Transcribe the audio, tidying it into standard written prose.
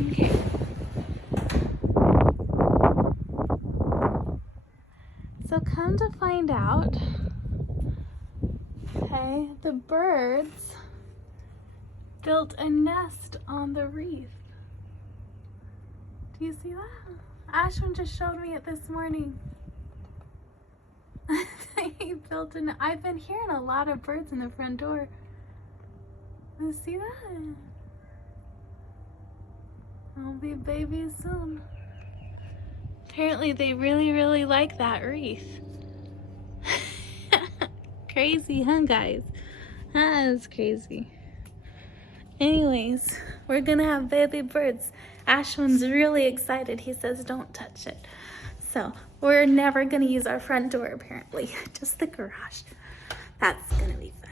Okay. So come to find out, okay, the birds built a nest on the reef. Do you see that? Ashwin just showed me it this morning. He built an. I've been hearing a lot of birds in the front door. You see that? I'll be babies soon. Apparently they really like that reef. Crazy, huh, guys? That's crazy. Anyways, we're gonna have baby birds. Ashwin's really excited. He says don't touch it. So we're never gonna use our front door apparently, just the garage. That's gonna be fun.